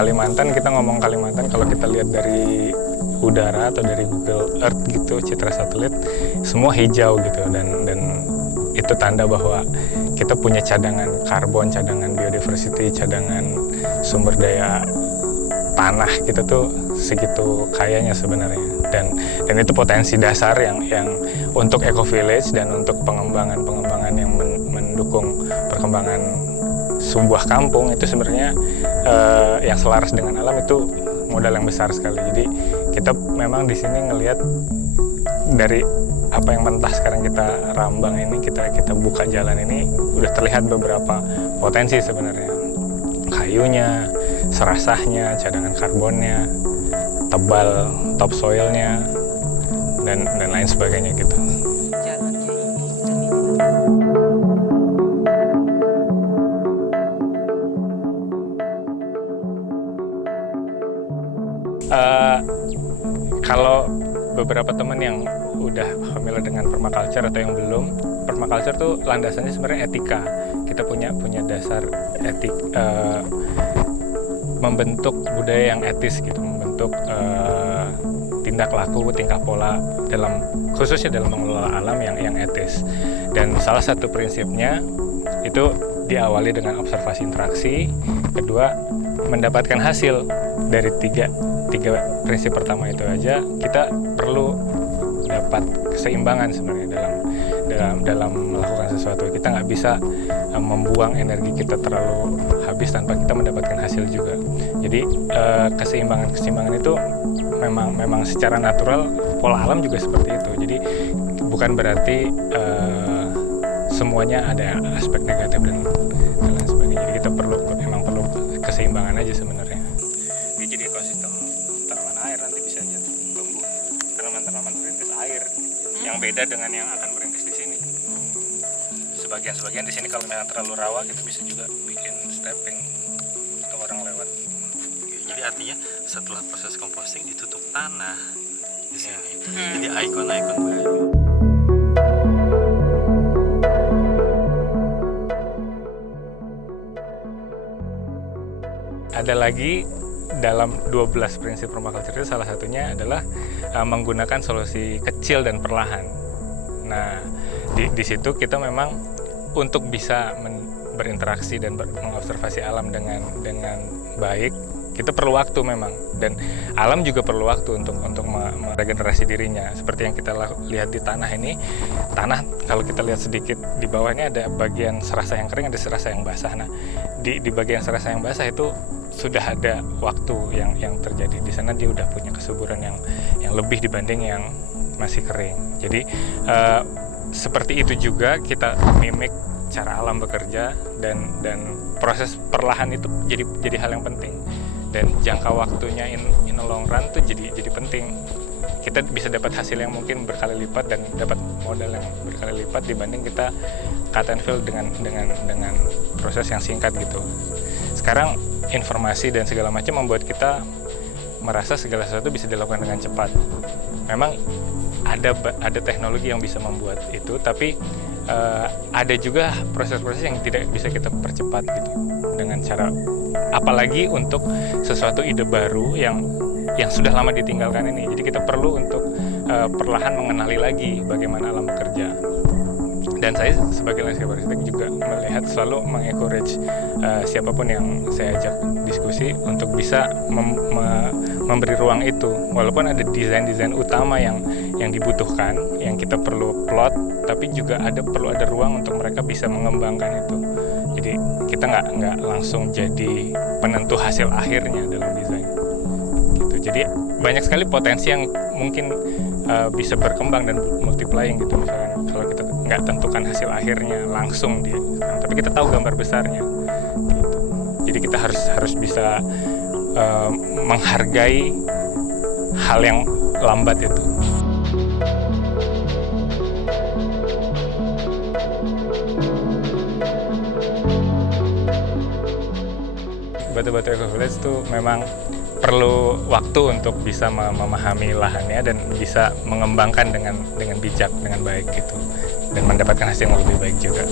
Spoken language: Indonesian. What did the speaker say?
Kalimantan, kita ngomong Kalimantan, kalau kita lihat dari udara atau dari Google Earth gitu, citra satelit, semua hijau gitu, dan itu tanda bahwa kita punya cadangan karbon, cadangan biodiversity, cadangan sumber daya tanah kita tuh segitu kayanya sebenarnya, dan itu potensi dasar yang untuk eco village dan untuk pengembangan yang mendukung perkembangan sebuah kampung itu sebenarnya yang selaras dengan alam itu modal yang besar sekali. Jadi kita memang di sini ngelihat dari apa yang mentah sekarang kita rambang ini, kita buka jalan ini, udah terlihat beberapa potensi sebenarnya. Kayunya, serasahnya, cadangan karbonnya, tebal topsoilnya, dan lain sebagainya gitu. Jalannya ini dan ini. Kalau beberapa teman yang udah familiar dengan permaculture atau yang belum, permaculture tuh landasannya sebenarnya etika. Kita punya dasar etik, membentuk budaya yang etis gitu, membentuk tindak laku, tingkah pola khususnya dalam mengelola alam yang etis. Dan salah satu prinsipnya itu diawali dengan observasi interaksi, kedua mendapatkan hasil. Dari tiga prinsip pertama itu aja, kita perlu dapat keseimbangan sebenarnya dalam melakukan sesuatu. Kita nggak bisa membuang energi kita terlalu habis tanpa kita mendapatkan hasil juga. Jadi keseimbangan itu memang secara natural pola alam juga seperti itu. Jadi bukan berarti semuanya ada aspek negatif dan lain sebagainya. Jadi kita memang perlu keseimbangan aja sebenarnya. Dia jadi ekosistem tanaman air, nanti bisa jadi tumbuh tanaman perintis air yang beda dengan yang akan merintis di sini. Sebagian di sini kalau misalnya terlalu rawa, kita bisa juga bikin stepping untuk orang lewat. Jadi artinya setelah proses composting ditutup tanah di sini. Jadi ikon-ikon baru. Ada lagi dalam 12 prinsip permaculture itu, salah satunya adalah menggunakan solusi kecil dan perlahan. Nah, di situ kita memang untuk bisa berinteraksi dan mengobservasi alam dengan baik, kita perlu waktu memang, dan alam juga perlu waktu untuk meregenerasi dirinya. Seperti yang kita lihat di tanah ini, kalau kita lihat sedikit di bawahnya ada bagian serasa yang kering, ada serasa yang basah. Nah, di bagian serasa yang basah itu sudah ada waktu yang terjadi di sana, dia udah punya kesuburan yang lebih dibanding yang masih kering. Jadi seperti itu juga kita mimik cara alam bekerja, dan proses perlahan itu jadi hal yang penting, dan jangka waktunya in a long run tuh jadi penting. Kita bisa dapat hasil yang mungkin berkali lipat dan dapat modal yang berkali lipat dibanding kita cut and fill dengan proses yang singkat gitu. Sekarang informasi dan segala macam membuat kita merasa segala sesuatu bisa dilakukan dengan cepat. Memang ada teknologi yang bisa membuat itu, tapi ada juga proses-proses yang tidak bisa kita percepat gitu dengan cara, apalagi untuk sesuatu ide baru yang sudah lama ditinggalkan ini. Jadi kita perlu untuk perlahan mengenali lagi bagaimana alam bekerja. Dan saya sebagai landscape architect juga melihat, selalu mengencourage siapapun yang saya ajak diskusi untuk bisa memberi ruang itu, walaupun ada desain utama yang dibutuhkan, yang kita perlu plot, tapi juga perlu ada ruang untuk mereka bisa mengembangkan itu. Jadi kita nggak langsung jadi penentu hasil akhirnya dalam desain gitu. Jadi banyak sekali potensi yang mungkin bisa berkembang dan multiplying gitu. Misalkan kalau kita nggak tentukan hasil akhirnya langsung tapi kita tahu gambar besarnya gitu. Jadi kita harus bisa menghargai hal yang lambat itu. Batu-batu eco village itu memang perlu waktu untuk bisa memahami lahannya dan bisa mengembangkan dengan bijak, dengan baik gitu, dan mendapatkan hasil yang lebih baik juga.